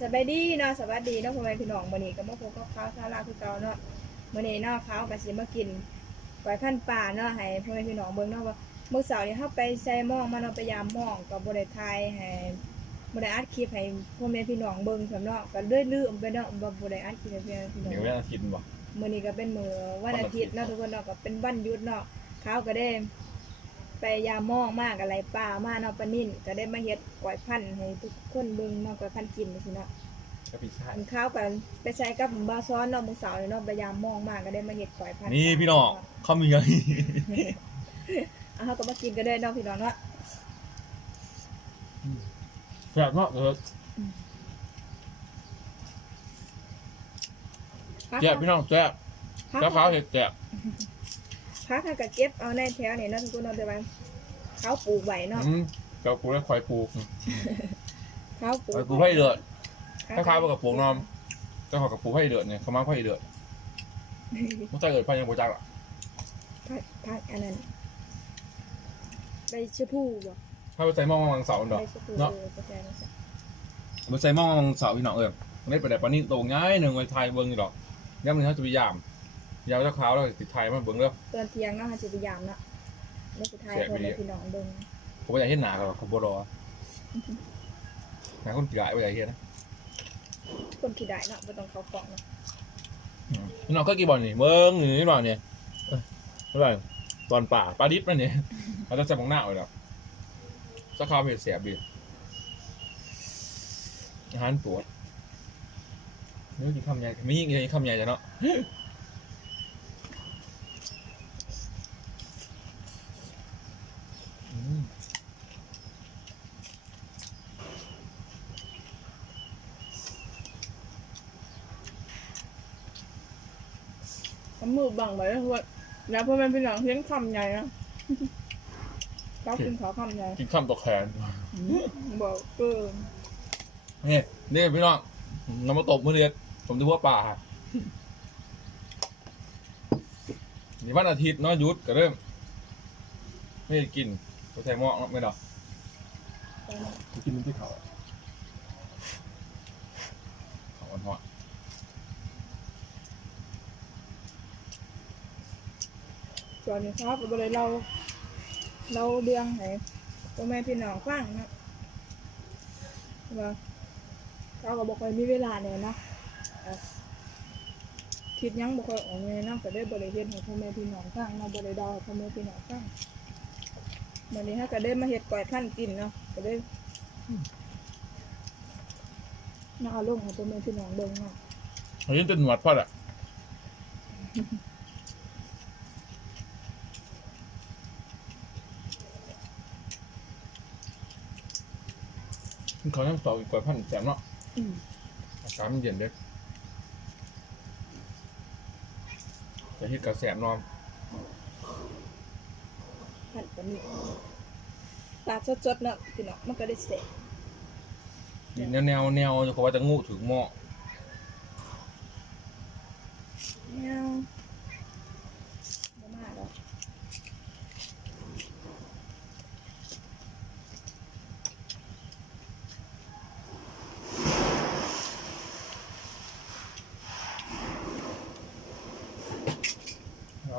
สบายดีเนาะสวัสดีเนาะพ่อแม่พี่น้องมื้อนี้ก็มาพบกับข้าวซาลาคือเก่าเนาะมื้อนี้เนาะข้าวก็สิมากินไก่พันป่าเนาะให้พ่อแม่พี่น้องเบิ่งเนาะว่ามื้อเสาร์นี้เฮาไปใส่หม้องมาเนาะไปยามหม้องก็บ่ได้ถ่ายให้บ่ได้อัดคลิปให้พ่อแม่พี่น้องเบิ่งสำเนาะก็เลยลืมไปเนาะบ่บ่ได้อัดคลิปให้พ่อแม่พี่น้องเดี๋ยวเวลาคิดบ่มื่อนี้ก็เป็นมือวันอาทิตย์เนาะทุกคนเนาะก็เป็นวันหยุดเนาะเขาก็ได้ ไปยามมองมากอะไรป่ามาเนาะปลานิ่นก็ได้มาเฮ็ดก๋วยพันธุ์ให้ทุกคนเบิ่งเนาะก๋วยพันธุ์กินสิเนาะก็พี่ชายอันข้าวกันไปใช้กับบาซ้อนเนาะมื้อเสาร์นี่เนาะไปยามมองมากก็ได้มาเฮ็ดก๋วยพันธุ์นี่พี่น้องเขามีไงอะเฮาก็มากินกันได้เนาะพี่น้องเนาะแซ่บเนาะเออแซ่บพี่น้องแซ่บพักแซ่บเขาวเห็ดแซ่บ พักให้ก็เก็บเอาในแถวนี่เนาะทุกคนเนาะแต่ว่าเขาปลูกไว้เนาะอืมเจ้าปูและควายปูเขาปลูกควายปูให้เดือดคล้ายๆกับปูน้อมเจ้าของกับปูให้เดือดเนี่ยเขามาให้เดือดมันจะเกิดไฟยังโบจักอะพักพักอันนั้นใบชะพูบ่ถ้าไปใส่หม้อมังเสาร์ดอก ใบชะพูเนาะเออเข้าใจเข้าใจไปใส่หม้อมังเสาร์พี่น้องเออไม่ไปแต่ปานนี้โตง่ายหนึ่งไว้ไทยเบิ้งอยู่ดอกย่ำหนึ่งเขาจะไปยาม ยาวเจ้าขาวแล้วติดไทยมาเบิ้งเด้อตอนเที่ยงเนาะฮะสิพยายามเนาะแล้วสุดท้ายแซ่บคนดีได้พี่น้องเบิ่งผมก็อยากเห็นหนาเขาเขาบรอหนาคนกี่หลายไปอยากเห็นนะคนที่ได้เนาะบ่ต้องเข้ากล่องเนาะพี่น้องก็กี่บอลนี่เบิ้งนี่บอลเนี่ยเอ้ยไม่ไรตอนป่าปลาดิบมันเนี่ยเราจะใส่หมองหน้าไว้แล้วสักคราวเผ็ดเสียบดีอาหารปวดนี่กินคำใหญ่ไม่ยิ่งกินคำใหญ่จ้ะเนาะ ทำมือบังไว้ว่าแล้วพ่อแม่พี่น้องเห็นคำใหญ่นะเรากินขอคำใหญ่กินคำตกแขนบอกเกินนี่นี่พี่น้องน้ำมาตบมือเรียนผมดูว่าป่านี่วันอาทิตย์เนาะหยุดก็เริ่ม ไม่ได้กินก็ใส่หม้อไม่ดอกกินมันที่เขาเขาอ่อนหอ ส่วนนี้ครับก็เลยเรา เราเรื่องให้พ่อแม่พี่น้องฟังนะว่าเราก็บอกว่ามีเวลาเนี่ยนะคิดยังบ่ค่อยออกเลยนะก็ได้บริเฮ็ดให้พ่อแม่พี่น้องฟังเนาะบ่ได้เดาให้พ่อแม่พี่น้องฟังวันนี้ฮะก็ได้มาเฮ็ดก๋วยพันกินเนาะก็ได้น่าเอาลงให้พ่อแม่พี่น้องเบิ่งเนาะอันนี้เป็นหนวดพ่อแหละ เขาต้องต่ออีกกว่าพันแสนเนาะอืม อากาศมันเย็นเด้อจะเฮ็ดกระแสบนอนพันธุ์ปลาหมึกปลาสดๆเนาะพี่น้องมันก็ได้เสร็จแนวแนวแนวจะเขาว่าจะงูถึงหม้อ แมวบ่มาแล้ว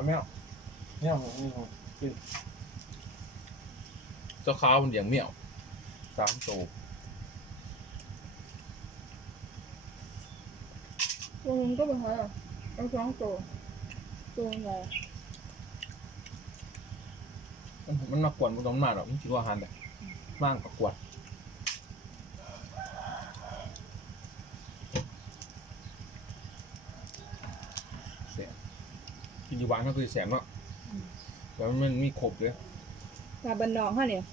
เอาแมวแมวนี่ของกินเจ้าขาวมันเลี้ยงแมวสามตัวตัวนึงก็เป็นไงอะเอาสองตัวตัวใหญ่มันมันมากวนมันต้องมาหรอกมันคิดว่าอาหันแบบมั่งกับกวนแสบ กินอยู่บ้านก็คือแสบเนาะแล้วมันมีครบเลยปลาบันนองฮะเนี่ย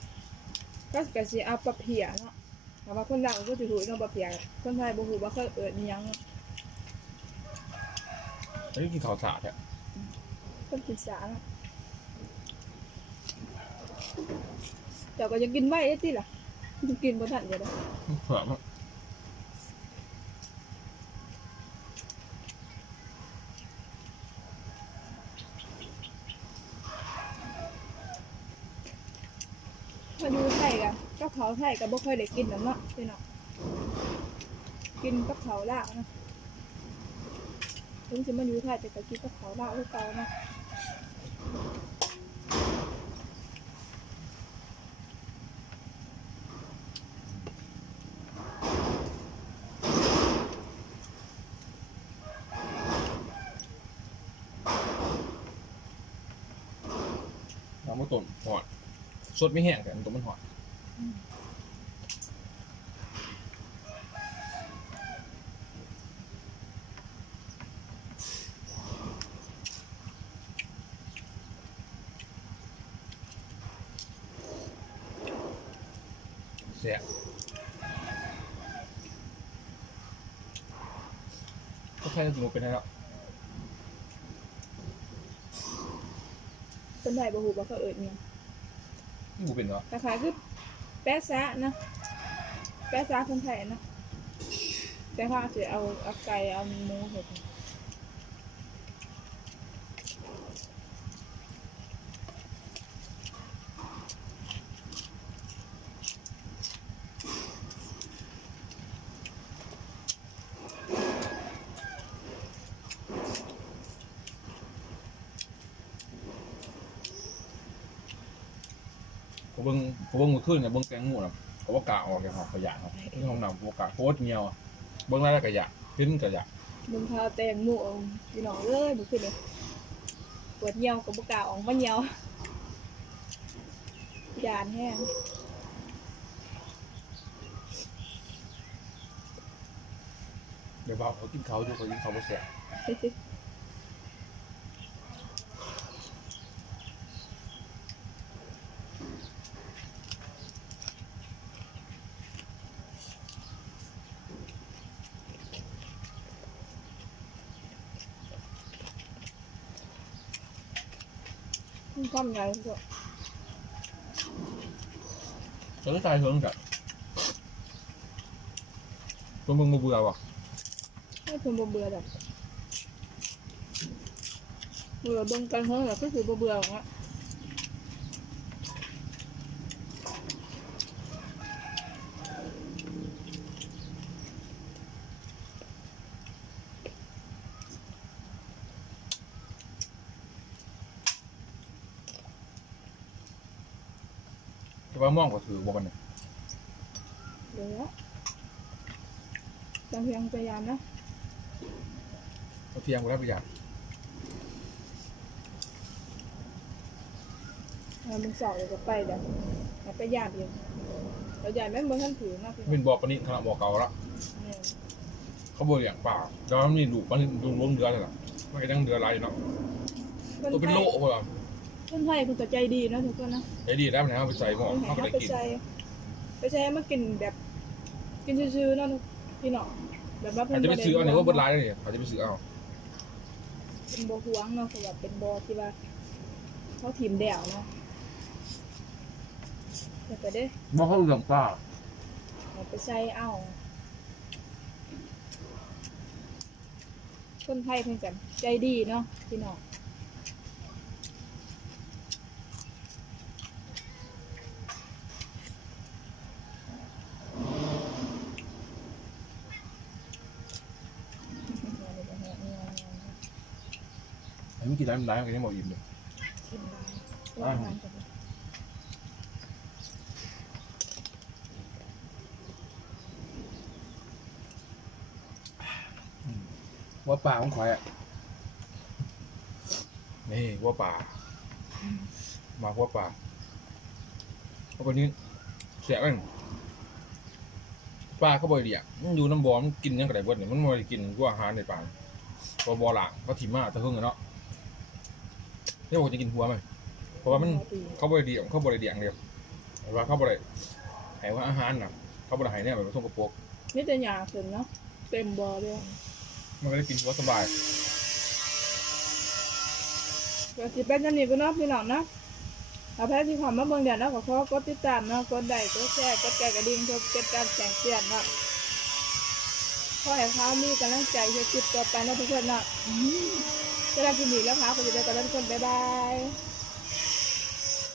ก็กะสิเอาปลาเพียเนาะแต่ว่าคนลาวก็สิหูเนาะปลาเพียคนไทยบ่ฮู้ว่าเขาเอิ้นอิหยังเนาะแล้วกินข้าวสาดอะคนกินสาเนาะเจ้าก็จะกินไว้เอ้ติล่ะกินบ่ทันจะได้เผื่อมันมาอยู่ไทยกันก็ เขาไทยก็บ่ค่อยได้กินหรอกเนาะพี่น้องกินกับเขาลากนะถึงจะมาอยู่ไทยแต่ก็กินกับเขาลากคือเก่านะน้ำมันต้นหอดสดไม่แห้งแต่มันต้นมันหอด เสียก็ใช่สนุกเป็นไงแล้วคนไทยบ่ฮู้ว่าเขาเอิ้นหยังนี่กูเป็นเหรอคล้ายๆคือ แปะซะนะแปะซะคนไทยนะแต่เขาจะเอาเอาไก่เอาหมูเห็ด เบิ่งผมเบิ่งมือขึ้นเนี่ยเบิ่งแกงหมูนะเขาว่ากะออกจากหอบขยะครับที่ห้องน้ำเขาว่ากะโคตรเงียวอะเบิ่งแล้วกะยะขึ้นกะยะมึงพาแตงหมูเอาพี่น้องเอ้ยบ่ขึ้นเลยปวดเหี่ยวกับบ่กล้าออกมาเหี่ยวยานแห้งเดี๋ยวบอกเขากินเขาอยู่เขากินเขาบ่เสีย มันความใหญ่ก็จะได้ตายเถิงกะตัวมึงมาเบื่อวะให้เพิ่นบ่เบื่อดอกเบื่อเบิ่งกันเฮ้ยก็คือบ่เบื่อหรอกอะ ว่ามองก็ถือบ่กันเนี่ยเดี๋ยวนะจังเพียงพยายามนะเขาเทียงกูแล้วประหยัดเอามันสอบเดี๋ยวก็ไปเดี๋ยวเอาไปยามเองเราใหญ่แม่นบ่ทันถือเนาะพี่น้เป็องนบอกปานนี้ขนาดบอกเก่าละเนี่ยเขาบ่เลี้ยงป่าแล้วมันมีลูกมันดูล้มเดือเลยล่ะมันก็ยังเดืออะไรอยู่เนาะตัวเป็นโลพวกเรา คนไทยเพิ่นก็ใจดีเนาะทุกคนนะไอ้ดีแล้วมันเอาไปใส่หม้อเพิ่นให้เขาก็เขาได้ไปกินใส่ไปใส่มากินแบบกินซื่อๆเนาะพี่น้องแบบว่าเพิ่อาจนจะไปซื้อเอาเนี่ยว่าเบิดร้ายเลยเนี่ยอาจจะไปซื้อเอาเป็นบ่หวงเนาะเพราะว่าเป็นบ่ที่ว่าเขาถิ่มแดวเนาะแต่ก็เด้บ่เขาเลี้ยงป่าเอาไปใส่เอาคนไทยเพิ่นกันใจดีเนาะพี่น้อง ไอ้ มันกินได้มันได้มันก็ยังบอกอิ่มเลยกินได้ว่ามันจะเป็นว่าป่าของข่อยอะนี่ว่าป่า มาว่าป่าเพราะวันนี้เสียกันปลาเขาบ่อยเดียมันอยู่น้ำบ่อมันกินหยังกระไรเบิดเนี่ยมันบ่ได้กินพวกอาหารในป่าพอบ่อหลางเขาถิ่มมาแตะเฮิงอะเนาะ นี่บอกจะกินหัวไหมเพราะว่ามันดีเขาบริเดียงเขาบริเดียงเดียวแต่ว่าเขาบริให้ว่าอาหารน่ะ เขาบริให้เนี่ยแบบผสมกับพวกนี่จะหยาขึ้นเนาะเต็มบ่อเลยมันก็ได้กินหัวสบายก็สิเป็นจังนี้ก็เนาะพี่น้องเนาะเอาแพ้ที่ความมาเบิ่งเดี๋ยวเนาะก็ขอกดติดตามเนาะกดไลค์กดแชร์กดแกะกระดิ่งเพื่อเก็บการแจ้งเตือนเนาะขอให้เขามีกำลังใจเฮ็ดคลิปต่อไปเนาะทุกคนเนาะอืม สำหรับคลิปนี้แล้วค่ะก็จะได้กันทุกคนบ๊ายบาย